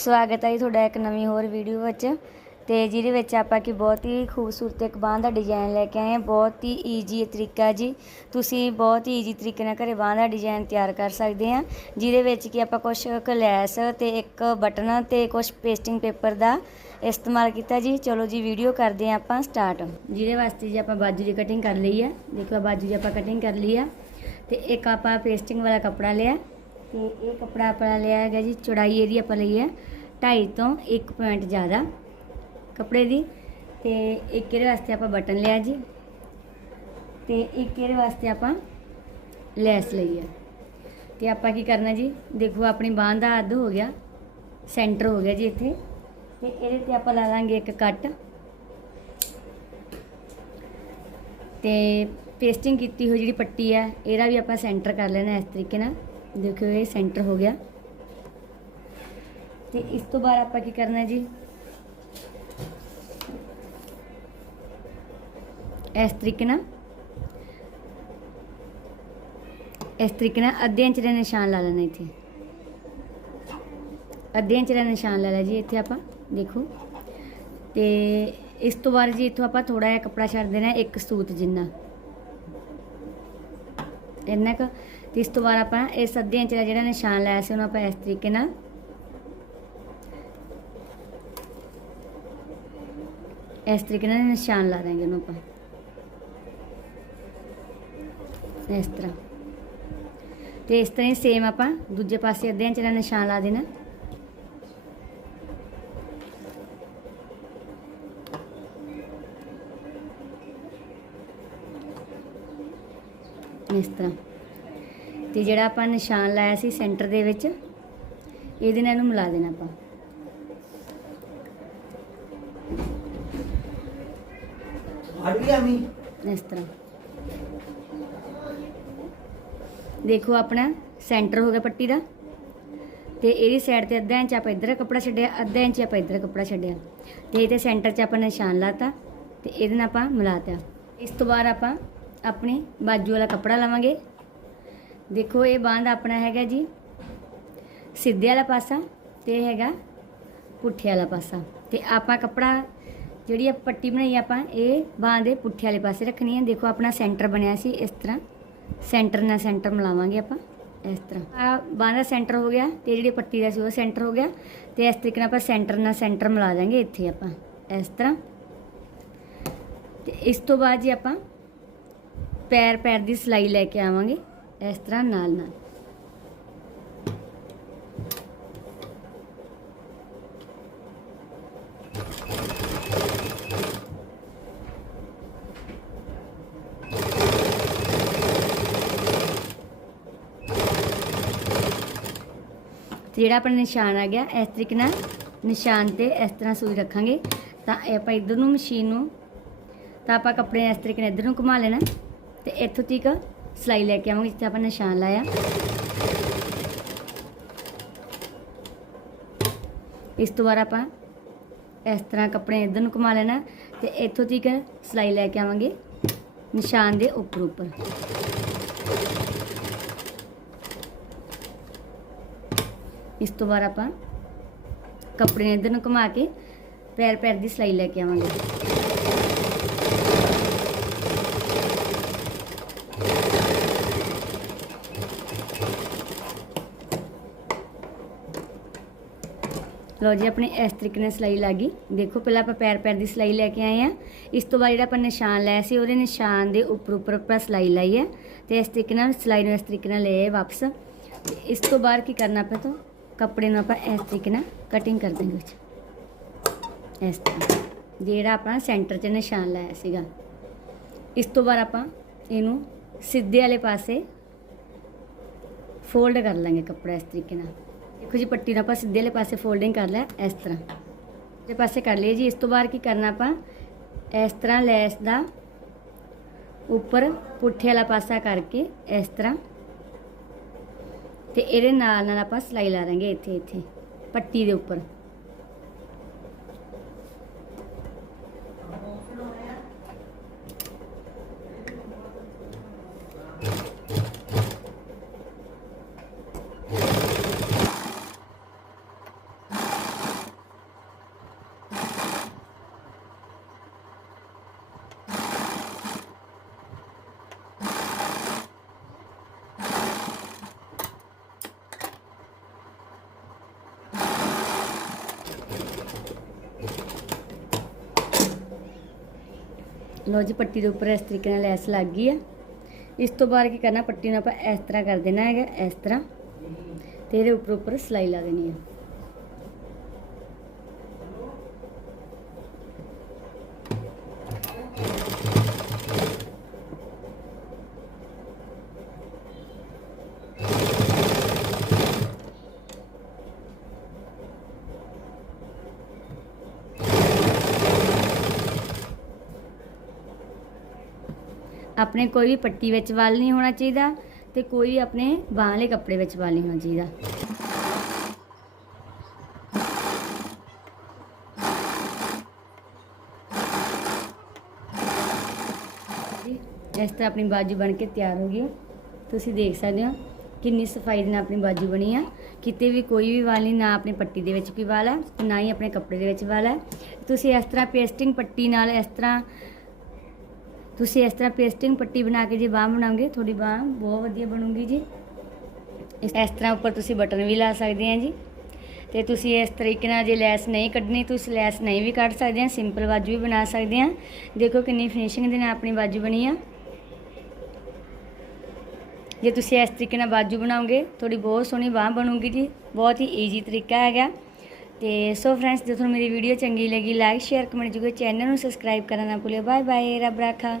ਸਵਾਗਤ ਹੈ ਜੀ ਤੁਹਾਡਾ ਇੱਕ ਨਵੀਂ ਹੋਰ ਵੀਡੀਓ ਵਿੱਚ। ਤੇ ਜਿਹਦੇ ਵਿੱਚ ਆਪਾਂ ਕਿ ਬਹੁਤ ਹੀ ਖੂਬਸੂਰਤ ਇੱਕ ਬਾਂਹ ਦਾ ਡਿਜ਼ਾਈਨ ਲੈ ਕੇ ਆਏ ਹਾਂ। ਬਹੁਤ ਹੀ ਈਜੀ ਤਰੀਕਾ ਜੀ। ਤੁਸੀਂ ਬਹੁਤ ਹੀ ਈਜੀ ਤਰੀਕੇ ਨਾਲ ਘਰੇ ਬਾਂਹ ਦਾ ਡਿਜ਼ਾਈਨ ਤਿਆਰ ਕਰ ਸਕਦੇ ਆ ਜਿਹਦੇ ਵਿੱਚ ਕਿ ਆਪਾਂ ਕੁਝ ਕਲੈਸ ਤੇ ਇੱਕ ਬਟਨ ਤੇ ਕੁਝ ਪੇਸਟਿੰਗ ਪੇਪਰ ਦਾ ਇਸਤੇਮਾਲ ਕੀਤਾ ਜੀ। ਚਲੋ ਜੀ, ਵੀਡੀਓ ਕਰਦੇ ਆ ਆਪਾਂ ਸਟਾਰਟ ਜਿਹਦੇ ਵਾਸਤੇ ਜੀ ਆਪਾਂ ਬਾਜੂ ਦੀ ਕਟਿੰਗ ਕਰ ਲਈ ਆ। ਦੇਖੋ ਬਾਜੂ ਦੀ ਆਪਾਂ ਕਟਿੰਗ ਕਰ ਲਈ ਆ। ਤੇ ਇੱਕ ਆਪਾਂ ਪੇਸਟਿੰਗ ਵਾਲਾ ਕੱਪੜਾ ਲਿਆ। ਤੇ ਇਹ ਕੱਪੜਾ ਆਪਣਾ ਲਿਆ ਹੈਗਾ ਜੀ, ਚੌੜਾਈ ਇਹਦੀ ਆਪਾਂ ਲਈ ਹੈ 2.5 ਤੋਂ 1 ਪੁਆਇੰਟ ਜ਼ਿਆਦਾ ਕੱਪੜੇ ਦੀ। ਤੇ ਇੱਕ ਇਹਦੇ ਵਾਸਤੇ ਆਪਾਂ ਬਟਨ ਲਿਆ ਜੀ। ਤੇ ਇੱਕ ਇਹਦੇ ਵਾਸਤੇ ਆਪਾਂ ਲੈਸ ਲਈ ਹੈ ਤੇ ਆਪਾਂ ਕੀ ਕਰਨਾ ਜੀ, ਦੇਖੋ ਆਪਣੀ ਬਾਂਹ ਦਾ ਅੱਧ ਹੋ ਗਿਆ ਸੈਂਟਰ ਹੋ ਗਿਆ ਜੀ ਇੱਥੇ। ਤੇ ਇਹਦੇ ਤੇ ਆਪਾਂ ਲਾ ਲਾਂਗੇ ਇੱਕ ਕੱਟ। ਤੇ ਪੇਸਟਿੰਗ ਕੀਤੀ ਹੋਈ ਜਿਹੜੀ ਪੱਟੀ ਹੈ ਇਹਦਾ ਵੀ ਆਪਾਂ ਸੈਂਟਰ ਕਰ ਲੈਣਾ ਇਸ ਤਰੀਕੇ ਨਾਲ। ਦੇਖੋ ਇਹ ਸੈਂਟਰ ਹੋ ਗਿਆ। ਤੇ ਇਸ ਤੋਂ ਬਾਅਦ ਆਪਾਂ ਕੀ ਕਰਨਾ ਜੀ? ਇਸ ਤਰੀਕੇ ਨਾਲ, ਇਸ ਤਰੀਕੇ ਨਾਲ ਅੱਧੇ ਇੰਚ ਦਾ ਨਿਸ਼ਾਨ ਲਾ ਲੈਣਾ ਇੱਥੇ। ਅੱਧੇ ਇੰਚ ਦਾ ਨਿਸ਼ਾਨ ਲਾ ਲਿਆ ਜੀ ਇੱਥੇ ਆਪਾਂ, ਦੇਖੋ। ਤੇ ਇਸ ਤੋਂ ਬਾਅਦ ਜੀ ਇੱਥੋਂ ਆਪਾਂ ਥੋੜਾ ਜਿਹਾ ਕੱਪੜਾ ਛੱਡ ਦੇਣਾ ਇੱਕ ਸੂਤ ਜਿੰਨਾ। ਇੰਨਾ ਕੁ। ਤੇ ਇਸ ਤੋਂ ਬਾਅਦ ਆਪਾਂ ਇਸ ਅੱਧੇ ਇੰਚ ਦਾ ਜਿਹੜਾ ਨਿਸ਼ਾਨ ਲਾਇਆ ਸੀ, ਉਹਨੂੰ ਆਪਾਂ ਇਸ ਤਰੀਕੇ ਨਾਲ ਇਸ ਤਰੀਕੇ ਨਾਲ ਨਿਸ਼ਾਨ ਲਾ ਦਾਂਗੇ ਉਹਨੂੰ ਆਪਾਂ। ਇਸ ਤਰ੍ਹਾਂ। ਤੇ ਇਸ ਤਰ੍ਹਾਂ ਹੀ ਸੇਮ ਆਪਾਂ ਦੂਜੇ ਪਾਸੇ ਅੱਧੇ ਇੰਚ ਦਾ ਨਿਸ਼ਾਨ ਲਾ ਦੇਣਾ। ਇਸ ਤਰ੍ਹਾਂ। ਤੇ ਜਿਹੜਾ ਆਪਾਂ ਨਿਸ਼ਾਨ ਲਾਇਆ ਸੀ ਸੈਂਟਰ ਦੇ ਵਿੱਚ ਇਹਦੇ ਨਾਲ ਇਹਨੂੰ ਮਿਲਾ ਦੇਣਾ ਆਪਾਂ। ਹਟ ਗਿਆ ਮੀ ਇਸ ਤਰ੍ਹਾਂ। ਦੇਖੋ ਆਪਣਾ ਸੈਂਟਰ ਹੋ ਗਿਆ ਪੱਟੀ ਦਾ। ਤੇ ਇਹਦੀ ਸਾਈਡ ਤੇ ਅੱਧਾ ਇੰਚ ਆਪਾਂ ਇੱਧਰ ਕੱਪੜਾ ਛੱਡਿਆ ਅੱਧਾ ਇੰਚ ਆਪਾਂ ਇੱਧਰ ਕੱਪੜਾ ਛੱਡਿਆ। ਤੇ ਇਹਦੇ ਸੈਂਟਰ 'ਚ ਆਪਾਂ ਨਿਸ਼ਾਨ ਲਾਤਾ ਤੇ ਇਹਦੇ ਨਾਲ ਆਪਾਂ ਮਿਲਾਤਾ ਇਸ ਤੋਂ ਬਾਅਦ ਆਪਾਂ ਆਪਣੇ ਬਾਜੂ ਵਾਲਾ ਕੱਪੜਾ ਲਵਾਂਗੇ। ਦੇਖੋ, ਇਹ ਬਾਂਹ ਦਾ ਆਪਣਾ ਹੈਗਾ ਜੀ। ਸਿੱਧੇ ਵਾਲਾ ਪਾਸਾ ਤੇ ਇਹ ਹੈਗਾ ਪੁੱਠੇ ਵਾਲਾ ਪਾਸਾ। ਤੇ ਆਪਾਂ ਕੱਪੜਾ ਜਿਹੜੀ ਆ ਪੱਟੀ ਬਣਾਈ ਆਪਾਂ, ਇਹ ਬਾਂਹ ਦੇ ਪੁੱਠੇ ਵਾਲੇ ਪਾਸੇ ਰੱਖਣੀ ਹੈ। ਦੇਖੋ, ਆਪਣਾ ਸੈਂਟਰ ਬਣਿਆ ਸੀ ਇਸ ਤਰ੍ਹਾਂ। ਸੈਂਟਰ ਨਾਲ ਸੈਂਟਰ ਮਿਲਾਵਾਂਗੇ ਆਪਾਂ ਇਸ ਤਰ੍ਹਾਂ। ਆ ਬਾਂਹ ਦਾ ਸੈਂਟਰ ਹੋ ਗਿਆ ਤੇ ਜਿਹੜੀ ਪੱਟੀ ਦਾ ਸੀ ਉਹ ਸੈਂਟਰ ਹੋ ਗਿਆ। ਤੇ ਇਸ ਤਰੀਕੇ ਨਾਲ ਆਪਾਂ ਸੈਂਟਰ ਨਾਲ ਸੈਂਟਰ ਮਿਲਾ ਦਾਂਗੇ ਇੱਥੇ ਆਪਾਂ ਇਸ ਤਰ੍ਹਾਂ। ਤੇ ਇਸ ਤੋਂ ਬਾਅਦ ਜੀ ਆਪਾਂ ਪੈਰ ਪੈਰ ਦੀ ਸਲਾਈ ਲੈ ਕੇ ਆਵਾਂਗੇ। ਇਸ ਤਰ੍ਹਾਂ ਨਾਲ ਨਾਲ। ਜਿਹੜਾ ਆਪਣਾ ਨਿਸ਼ਾਨ ਆ ਗਿਆ, ਇਸ ਤਰੀਕੇ ਨਾਲ ਨਿਸ਼ਾਨ ਤੇ ਇਸ ਤਰ੍ਹਾਂ ਸੂਈ ਰੱਖਾਂਗੇ। ਤਾਂ ਆਪਾਂ ਇਧਰ ਨੂੰ ਮਸ਼ੀਨ ਨੂੰ, ਤਾਂ ਆਪਾਂ ਕੱਪੜੇ ਇਸ ਤਰੀਕੇ ਨਾਲ ਇਧਰ ਨੂੰ ਘੁਮਾ ਲੈਣਾ। ਤੇ ਇੱਥੋਂ ਤੱਕ ਸਲਾਈ ਲੈ ਕੇ ਆਵਾਂਗੇ ਜਿੱਥੇ ਆਪਾਂ ਨਿਸ਼ਾਨ ਲਾਇਆ। ਇਸ ਤੋਂ ਬਾਅਦ ਆਪਾਂ ਇਸ ਤਰ੍ਹਾਂ ਕੱਪੜੇ ਇਧਰ ਨੂੰ ਘੁਮਾ ਲੈਣਾ ਤੇ ਇੱਥੋਂ ਤੀਕ ਸਲਾਈ ਲੈ ਕੇ ਆਵਾਂਗੇ ਨਿਸ਼ਾਨ ਦੇ ਉੱਪਰ ਉੱਪਰ। ਇਸ ਤੋਂ ਬਾਅਦ ਆਪਾਂ ਕੱਪੜੇ ਨੂੰ ਇਧਰ ਨੂੰ ਘੁਮਾ ਕੇ ਪੈਰ ਪੈਰ ਦੀ ਸਲਾਈ ਲੈ ਕੇ ਆਵਾਂਗੇ। ਲਓ ਜੀ, ਆਪਣੇ ਇਸ ਤਰੀਕੇ ਨਾਲ ਸਲਾਈ ਲੱਗੀ ਦੇਖੋ, ਪਹਿਲਾਂ ਆਪਾਂ ਪੈਰ ਪੈਰ ਦੀ ਸਿਲਾਈ ਲੈ ਕੇ ਆਏ ਆ ਇਸ ਤੋਂ ਬਾਅਦ ਜਿਹੜਾ ਆਪਾਂ ਨਿਸ਼ਾਨ ਲਾਇਆ ਸੀ, ਉਹਦੇ ਨਿਸ਼ਾਨ ਦੇ ਉੱਪਰ ਉੱਪਰ ਆਪਾਂ ਸਿਲਾਈ ਲਾਈ ਹੈ। ਤੇ ਇਸ ਤਰੀਕੇ ਨਾਲ ਸਿਲਾਈ ਨੂੰ ਇਸ ਤਰੀਕੇ ਨਾਲ ਲੈ ਵਾਪਸ। ਤੇ ਇਸ ਤੋਂ ਬਾਅਦ ਕੀ ਕਰਨਾ ਆਪਾਂ ਤੋਂ ਕੱਪੜੇ ਨੂੰ ਆਪਾਂ ਇਸ ਤਰੀਕੇ ਨਾਲ ਕਟਿੰਗ ਕਰ ਦਾਂਗੇ ਵਿੱਚ। ਇਸ ਤਰ੍ਹਾਂ। ਜਿਹੜਾ ਆਪਾਂ ਸੈਂਟਰ 'ਚ ਨਿਸ਼ਾਨ ਲਾਇਆ ਸੀਗਾ। ਇਸ ਤੋਂ ਬਾਅਦ ਆਪਾਂ ਇਹਨੂੰ ਸਿੱਧੇ ਵਾਲੇ ਪਾਸੇ ਫੋਲਡ ਕਰ ਲਾਂਗੇ ਕੱਪੜਾ ਇਸ ਤਰੀਕੇ ਨਾਲ। ਦੇਖੋ ਜੀ, ਪੱਟੀ ਨੂੰ ਆਪਾਂ ਸਿੱਧੇ ਵਾਲੇ ਪਾਸੇ ਫੋਲਡਿੰਗ ਕਰ ਲਿਆ, ਇਸ ਤਰ੍ਹਾਂ। ਦੇ ਪਾਸੇ ਕਰ ਲਈਏ ਜੀ, ਇਸ ਤੋਂ ਬਾਅਦ ਕੀ ਕਰਨਾ ਆਪਾਂ? ਇਸ ਤਰ੍ਹਾਂ ਲੈਸ ਦਾ ਉੱਪਰ ਪੁੱਠੇ ਵਾਲਾ ਪਾਸਾ ਕਰਕੇ ਇਸ ਤਰ੍ਹਾਂ। ਤੇ ਇਹਦੇ ਨਾਲ ਨਾਲ ਆਪਾਂ ਸਲਾਈ ਲਾ ਦਾਂਗੇ ਇੱਥੇ ਇੱਥੇ ਪੱਟੀ ਦੇ ਉੱਪਰ। ਲੋ ਜੀ, ਪੱਟੀ ਦੇ ਉੱਪਰ ਇਸ ਤਰੀਕੇ ਨਾਲ ਲੈਸ ਲੱਗ ਗਈ ਆ। ਇਸ ਤੋਂ ਬਾਅਦ ਕੀ ਕਰਨਾ, ਪੱਟੀ ਨੂੰ ਆਪਾਂ ਇਸ ਤਰ੍ਹਾਂ ਕਰ ਦੇਣਾ ਹੈਗਾ, ਇਸ ਤਰ੍ਹਾਂ। ਤੇ ਇਹਦੇ ਉੱਪਰ ਉੱਪਰ ਸਿਲਾਈ ਲਾ ਦੇਣੀ ਹੈ ਆਪਣੇ ਕੋਈ ਵੀ ਪੱਟੀ ਵਿੱਚ ਵਾਲ ਨਹੀਂ ਹੋਣਾ ਚਾਹੀਦਾ ਤੇ ਕੋਈ ਵੀ ਆਪਣੇ ਬਾਹਾਂ ਵਾਲੇ ਕੱਪੜੇ ਵਿੱਚ ਵਾਲ ਨਹੀਂ ਹੋਣਾ ਚਾਹੀਦਾ। ਇਸ ਤਰ੍ਹਾਂ ਆਪਣੀ ਬਾਜੂ ਬਣ ਕੇ ਤਿਆਰ ਹੋ ਗਈ। ਤੁਸੀਂ ਦੇਖ ਸਕਦੇ ਹੋ ਕਿੰਨੀ ਸਫ਼ਾਈ ਦੇ ਨਾਲ ਆਪਣੀ ਬਾਜੂ ਬਣੀ ਆ। ਕਿਤੇ ਵੀ ਕੋਈ ਵੀ ਵਾਲ ਨਹੀਂ, ਨਾ ਆਪਣੀ ਪੱਟੀ ਦੇ ਵਿੱਚ ਵੀ ਵਾਲ ਹੈ ਤੇ ਨਾ ਹੀ ਆਪਣੇ ਕੱਪੜੇ ਦੇ ਵਿੱਚ ਵਾਲ ਹੈ ਤੁਸੀਂ ਇਸ ਤਰ੍ਹਾਂ ਪੇਸਟਿੰਗ ਪੱਟੀ ਨਾਲ ਇਸ ਤਰ੍ਹਾਂ ਤੁਸੀਂ ਇਸ ਤਰ੍ਹਾਂ ਪੇਸਟਿੰਗ ਪੱਟੀ ਬਣਾ ਕੇ ਜੇ ਬਾਹ ਬਣਾਓਗੇ, ਤੁਹਾਡੀ ਬਾਹ ਬਹੁਤ ਵਧੀਆ ਬਣੂਗੀ ਜੀ। ਇਸ ਤਰ੍ਹਾਂ ਉੱਪਰ ਤੁਸੀਂ ਬਟਨ ਵੀ ਲਾ ਸਕਦੇ ਆ ਜੀ। ਤੇ ਤੁਸੀਂ ਇਸ ਤਰੀਕੇ ਨਾਲ ਜੇ ਲੈਸ ਨਹੀਂ ਕੱਢਣੀ, ਤੁਸੀਂ ਲੈਸ ਨਹੀਂ ਵੀ ਕੱਢ ਸਕਦੇ ਆ, ਸਿੰਪਲ ਬਾਜੂ ਵੀ ਬਣਾ ਸਕਦੇ ਆ। ਦੇਖੋ ਕਿੰਨੀ ਫਿਨਿਸ਼ਿੰਗ ਦੇ ਨਾਲ ਆਪਣੀ ਬਾਜੂ ਬਣੀ ਆ। ਜੇ ਤੁਸੀਂ ਇਸ ਤਰੀਕੇ ਨਾਲ ਬਾਜੂ ਬਣਾਓਗੇ, ਤੁਹਾਡੀ ਬਹੁਤ ਸੋਹਣੀ ਬਾਹ ਬਣੂਗੀ ਜੀ। ਬਹੁਤ ਹੀ ਈਜ਼ੀ ਤਰੀਕਾ ਹੈਗਾ। ਤੇ ਸੋ ਫਰੈਂਡਸ ਜੇ ਤੁਹਾਨੂੰ ਮੇਰੀ ਵੀਡੀਓ ਚੰਗੀ ਲੱਗੀ ਲਾਈਕ ਸ਼ੇਅਰ ਕਮੈਂਟ ਜੁਗੇ ਚੈਨਲ ਨੂੰ ਸਬਸਕ੍ਰਾਈਬ ਕਰਨਾ ਨਾ ਭੁੱਲਿਓ। ਬਾਏ ਬਾਏ ਰੱਬ ਰਾਖਾ।